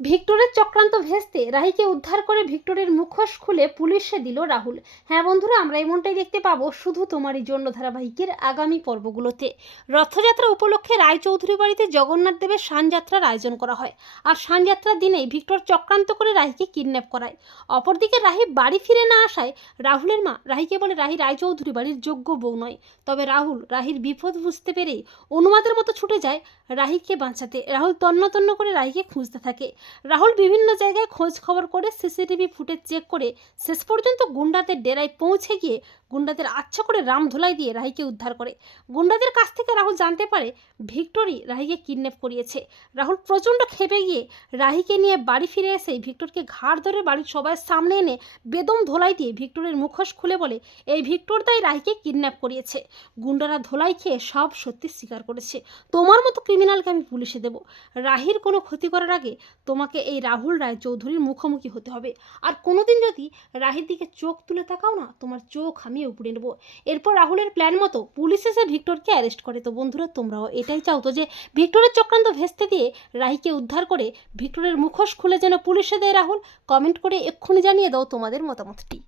ভিক্টরের চক্রান্ত ভেস্তে রাহিকে উদ্ধার করে ভিক্টরের মুখোশ খুলে পুলিশে দিল রাহুল। হ্যাঁ বন্ধুরা, আমরা এমনটাই দেখতে পাবো শুধু তোমারই জন্য ধারাবাহিকের আগামী পর্বগুলোতে। রথযাত্রা উপলক্ষে রায়চৌধুরী বাড়িতে জগন্নাথ দেবের শানযাত্রার আয়োজন করা হয়। আর শানযাত্রার দিনেই ভিক্টর চক্রান্ত করে রাহিকে কিডন্যাপ করায়। অপরদিকে রাহি বাড়ি ফিরে না আসায় রাহুলের মা রাহিকে বলে রাহি রায়চৌধুরী বাড়ির যোগ্য বউ নয়। তবে রাহুল রাহির বিপদ বুঝতে পেরেই অনুমাদের মতো ছুটে যায় রাহিকে বাঁচাতে। রাহুল তন্ন তন্ন করে রাহিকে খুঁজতে থাকে। রাহুল বিভিন্ন জায়গায় খোঁজ খবর করে সিসিটিভি ফুটেজ চেক করে শেষ পর্যন্ত গুন্ডাদের ডেরায় পৌঁছে গিয়ে গুন্ডাদের আচ্ছা করে রাম ধোলাই দিয়ে রাহিকে উদ্ধার করে। গুন্ডাদের কাছ থেকে রাহুল জানতে পারে ভিক্টরই রাহিকে কিডন্যাপ করিয়েছে। রাহুল প্রচণ্ড ক্ষেপে গিয়ে রাহিকে নিয়ে বাড়ি ফিরে এসে ভিক্টরকে ঘাড় ধরে বাড়ির সবার সামনে এনে বেদম ধোলাই দিয়ে ভিক্টরের মুখোশ খুলে বলে এই ভিক্টর দাই রাহিকে কিডন্যাপ করিয়েছে। গুন্ডারা ধোলাই খেয়ে সব সত্যি স্বীকার করেছে। তোমার মতো ক্রিমিনালকে আমি পুলিশে দেব। রাহির কোনো ক্ষতি করার আগে তোমাকে এই রাহুল রায়চৌধুরীর মুখোমুখি হতে হবে। আর কোনোদিন যদি রাহির দিকে চোখ তুলে তাকাও না, তোমার চোখ আমি উপড়ে নেবো। এরপর রাহুলের প্ল্যান মতো পুলিশ এসে ভিক্টরকে অ্যারেস্ট করে। তো বন্ধুরা, তোমরাও এটাই চাও তো যে ভিক্টরের চক্রান্ত ভেস্তে দিয়ে রাহিকে উদ্ধার করে ভিক্টরের মুখোশ খুলে যেন পুলিশে দেয় রাহুল? কমেন্ট করে এক্ষুনি জানিয়ে দাও তোমাদের মতামতটি।